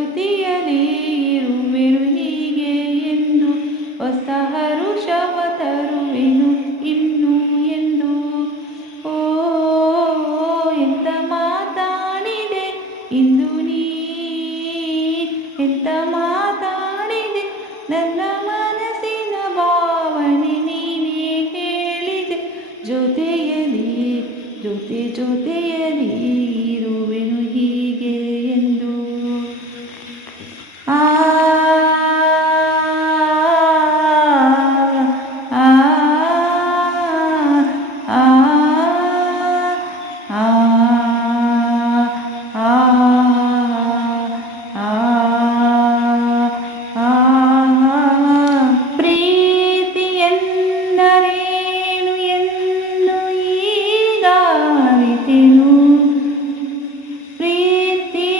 ಸ್ತುತಿಯಲಿ ಇರುವೆನು ಹೀಗೆ ಎಂದು ಹೊಸ ಹರುಷವ ತರುವೆನು ಇನ್ನು ಎಂದು. ಓ, ಎಂತ ಮಾತಾಡಿದೆ ಇಂದು ನೀ? ಎಂತ ಮಾತಾಡಿದೆ ನನ್ನ ಮನಸ್ಸಿನ ಭಾವನೆ ನೀನೇ ಹೇಳಿದೆ. ಜೊತೆಯಲಿ ಜೊತೆ ಜೊತೆಯಲಿ ಇರುವೆನು ಹೀಗೆ. ಅರಿತೆನು ಪ್ರೀತಿ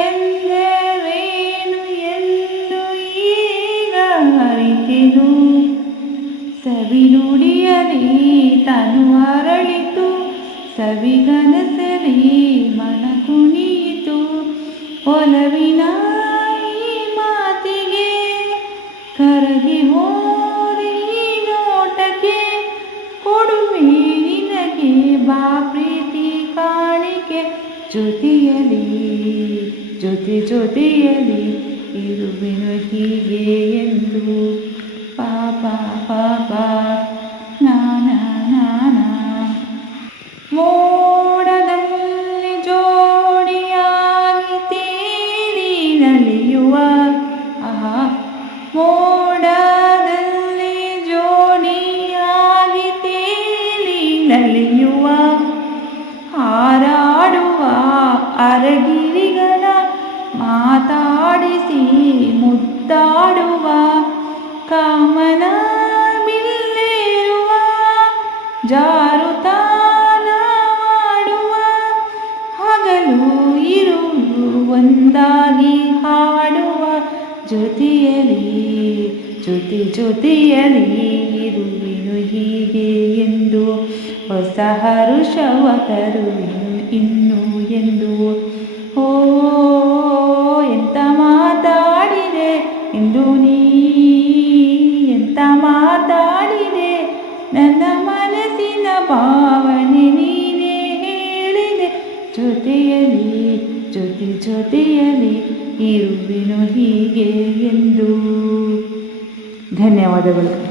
ಎಂದರೇನು ಎಂದು ಈಗ ಅರಿತೆನು. ಸವಿನುಡಿಯಲಿ ತನು ಅರಳಿತು ಸವಿಗನಸಲಿ ಮನ ಕುಣಿಯಿತು. ಒಲವಿನ ಮಾತಿಗೆ ಕರಗಿ ಹೋರಿ ನೋಟಕ್ಕೆ ಕೊಡುವೆ ಜೊತೆಯಲಿ ಜೊತೆ ಜೊತೆಯಲಿ ಇರುವೆನು ಹೀಗೆ ಎಂದು. ಪಾಪ ಪಾಪ ನಾನ ಮೋಡದಲ್ಲಿ ತೇಲಿ ನಲಿಯುವ. ಹಾರಾಡುವ ಅರಗಿರಿಗಳ ಮಾತಾಡಿಸಿ ಮುದ್ದಾಡುವ ಕಾಮನ ಬಿಲ್ಲೇರುವ ಜಾರುತಾನ ಮಾಡುವ ಹಗಲು ಇರುಳು ಒಂದಾಗಿ ಹಾಡುವ ಜೊತೆಯಲ್ಲಿ ಜೊತೆ ಜೊತೆಯಲ್ಲಿ ಇರುವೆನು ಹೀಗೆ ಹೊಸ ಹರುಷವ ತರುವೆನು ಇನ್ನು ಎಂದು. ಓ, ಎಂತ ಮಾತಾಡಿದೆ ಇಂದು ನೀ, ಎಂತ ಮಾತಾಡಿದೆ ನನ್ನ ಮನಸ್ಸಿನ ಭಾವನೆ ನೀನೇ ಹೇಳಿದೆ. ಜೊತೆಯಲ್ಲಿ, ಜೊತೆ, ಜೊತೆಯಲ್ಲಿ ಇರುವೆನು ಹೀಗೆ ಎಂದು. ಧನ್ಯವಾದಗಳು.